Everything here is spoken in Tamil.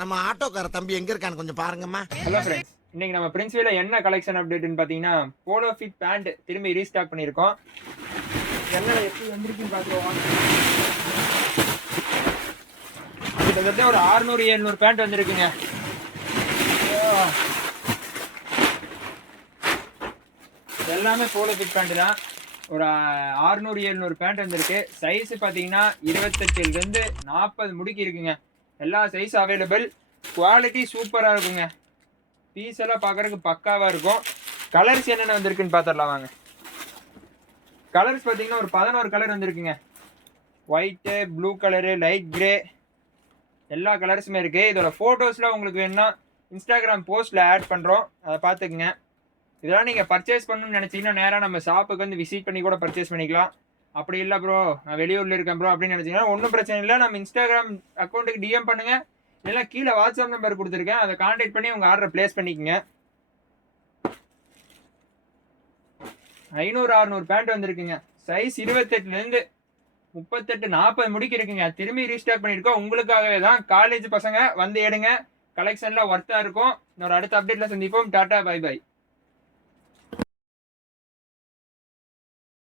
நம்ம ஆட்டோக்கார தம்பி எங்க இருக்கான்னு கொஞ்சம் பாருங்கம்மா. ஹலோ ஃப்ரெண்ட்ஸ், இன்னைக்கு நம்ம பிரின்ஸ்வேல என்ன கலெக்ஷன் அப்டேட்னு பார்த்தீங்கன்னா போலோ ஃபிட் பேண்ட் திரும்பி ரீஸ்டாக் பண்ணியிருக்கோம். என்னென்ன எப்படி வந்திருக்குன்னு பார்த்துருவோம். கிட்டத்தட்ட ஒரு 600-700 பேண்ட் வந்திருக்குங்க. எல்லாமே போலோ ஃபிட் பேண்ட் தான். ஒரு 600-700 பேண்ட் வந்திருக்கு. சைஸ் பார்த்தீங்கன்னா 28லேருந்து 40 முடிக்கு இருக்குங்க. எல்லா சைஸ் அவைலபிள். குவாலிட்டி சூப்பராக இருக்குங்க. பீஸ் எல்லாம் பார்க்கறதுக்கு பக்காவாக இருக்கும். கலர்ஸ் என்னென்ன வந்திருக்குன்னு பார்த்துடலாம் வாங்க. கலர்ஸ் பார்த்தீங்கன்னா ஒரு 11 கலர் வந்திருக்குங்க. White, blue colour, light grey, எல்லா கலர்ஸுமே இருக்குது. இதோட ஃபோட்டோஸ்லாம் உங்களுக்கு வேணும்னா இன்ஸ்டாகிராம் போஸ்ட்டில் ஆட் பண்ணுறோம், அதை பார்த்துக்குங்க. இதெல்லாம் நீங்கள் பர்ச்சேஸ் பண்ணணும்னு நினச்சிங்கன்னா நேராக நம்ம ஷாப்புக்கு வந்து விசிட் பண்ணி கூட பர்ச்சேஸ் பண்ணிக்கலாம். அப்படி இல்லை ப்ரோ நான் வெளியூரில் இருக்கேன் ப்ரோ அப்படின்னு நினச்சிங்கன்னா ஒன்றும் பிரச்சனை இல்லை. நம்ம இன்ஸ்டாகிராம் அக்கௌண்ட்டுக்கு டிஎம் பண்ணுங்கள், இல்லைனா கீழே வாட்ஸ்அப் நம்பர் கொடுத்துருக்கேன், அதை கான்டாக்ட் பண்ணி உங்கள் ஆர்டரை ப்ளேஸ் பண்ணிக்கோங்க. 500-600 பேண்ட் வந்திருக்குங்க. சைஸ் 28லேருந்து 38-40 முடிக்கு இருக்குங்க. திரும்பி ரீஸ்டாக் பண்ணியிருக்கோம் உங்களுக்காகவே தான். காலேஜ் பசங்க வந்து எடுங்க, கலெக்ஷன்லாம் ஒர்த்தாக இருக்கும். இன்னொரு அடுத்த அப்டேட்டில் சந்திப்போம். டாட்டா, பை பை.